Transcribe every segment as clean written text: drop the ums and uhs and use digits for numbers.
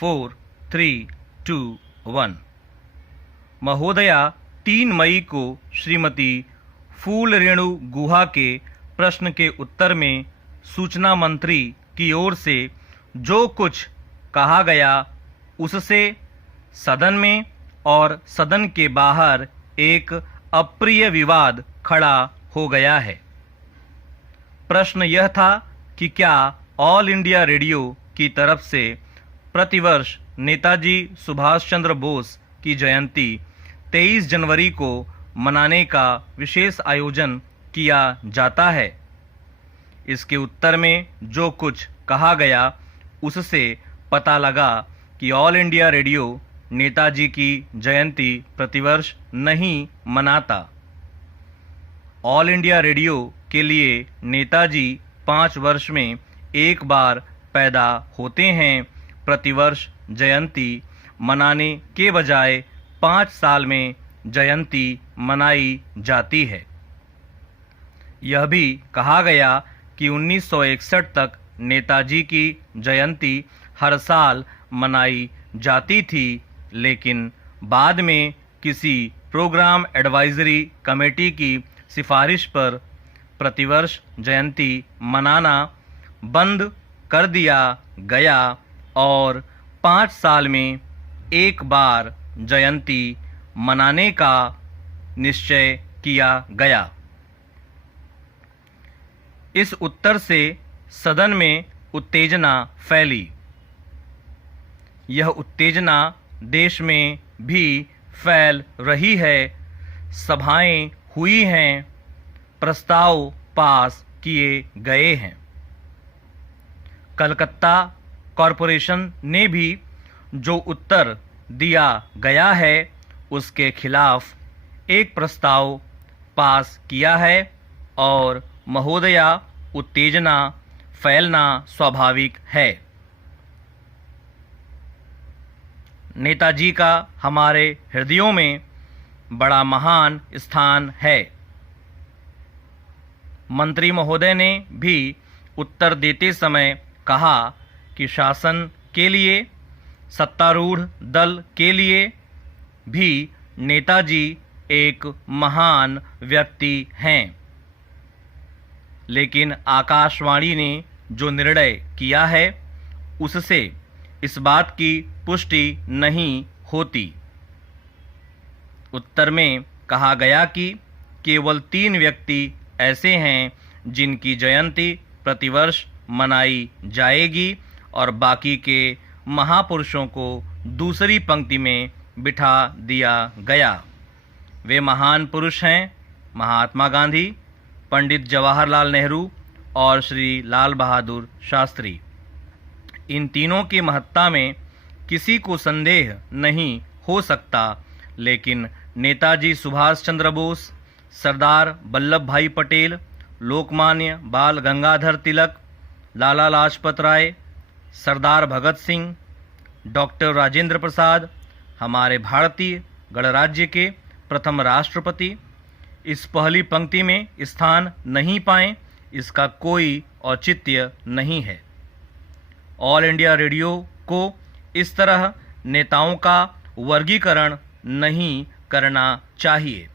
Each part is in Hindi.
4, 3, 2, 1। महोदया 3 मई को श्रीमती फूल रेणु गुहा के प्रश्न के उत्तर में सूचना मंत्री की ओर से जो कुछ कहा गया उससे सदन में और सदन के बाहर एक अप्रिय विवाद खड़ा हो गया है। प्रश्न यह था कि क्या ऑल इंडिया रेडियो की तरफ से प्रतिवर्ष नेताजी सुभाष चंद्र बोस की जयंती 23 जनवरी को मनाने का विशेष आयोजन किया जाता है। इसके उत्तर में जो कुछ कहा गया उससे पता लगा कि ऑल इंडिया रेडियो नेताजी की जयंती प्रतिवर्ष नहीं मनाता। ऑल इंडिया रेडियो के लिए नेताजी 5 वर्ष में एक बार पैदा होते हैं। प्रतिवर्ष जयंती मनाने के बजाय 5 साल में जयंती मनाई जाती है। यह भी कहा गया कि 1961 तक नेताजी की जयंती हर साल मनाई जाती थी, लेकिन बाद में किसी प्रोग्राम एडवाइजरी कमेटी की सिफारिश पर प्रतिवर्ष जयंती मनाना बंद कर दिया गया और 5 साल में एक बार जयंती मनाने का निश्चय किया गया। इस उत्तर से सदन में उत्तेजना फैली। यह उत्तेजना देश में भी फैल रही है। सभाएं हुई हैं, प्रस्ताव पास किए गए हैं। कलकत्ता कॉरपोरेशन ने भी जो उत्तर दिया गया है उसके खिलाफ एक प्रस्ताव पास किया है और महोदया उत्तेजना फैलना स्वाभाविक है। नेताजी का हमारे हृदयों में बड़ा महान स्थान है। मंत्री महोदय ने भी उत्तर देते समय कहा कि शासन के लिए, सत्तारूढ़ दल के लिए भी नेताजी एक महान व्यक्ति हैं। लेकिन आकाशवाणी ने जो निर्णय किया है उससे इस बात की पुष्टि नहीं होती। उत्तर में कहा गया कि केवल 3 व्यक्ति ऐसे हैं जिनकी जयंती प्रतिवर्ष मनाई जाएगी और बाकी के महापुरुषों को दूसरी पंक्ति में बिठा दिया गया। वे महान पुरुष हैं महात्मा गांधी, पंडित जवाहरलाल नेहरू और श्री लाल बहादुर शास्त्री। इन तीनों की महत्ता में किसी को संदेह नहीं हो सकता, लेकिन नेताजी सुभाष चंद्र बोस, सरदार वल्लभ भाई पटेल, लोकमान्य बाल गंगाधर तिलक, लाला लाजपत राय, सरदार भगत सिंह, डॉक्टर राजेंद्र प्रसाद, हमारे भारतीय गणराज्य के प्रथम राष्ट्रपति इस पहली पंक्ति में स्थान नहीं पाएं, इसका कोई औचित्य नहीं है। ऑल इंडिया रेडियो को इस तरह नेताओं का वर्गीकरण नहीं करना चाहिए,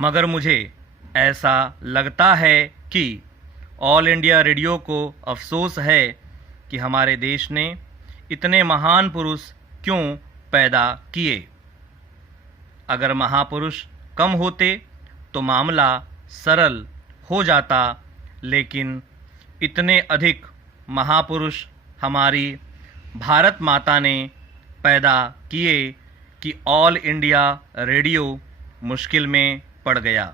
मगर मुझे ऐसा लगता है कि ऑल इंडिया रेडियो को अफसोस है कि हमारे देश ने इतने महान पुरुष क्यों पैदा किए। अगर महापुरुष कम होते तो मामला सरल हो जाता, लेकिन इतने अधिक महापुरुष हमारी भारत माता ने पैदा किए कि ऑल इंडिया रेडियो मुश्किल में पड़ गया।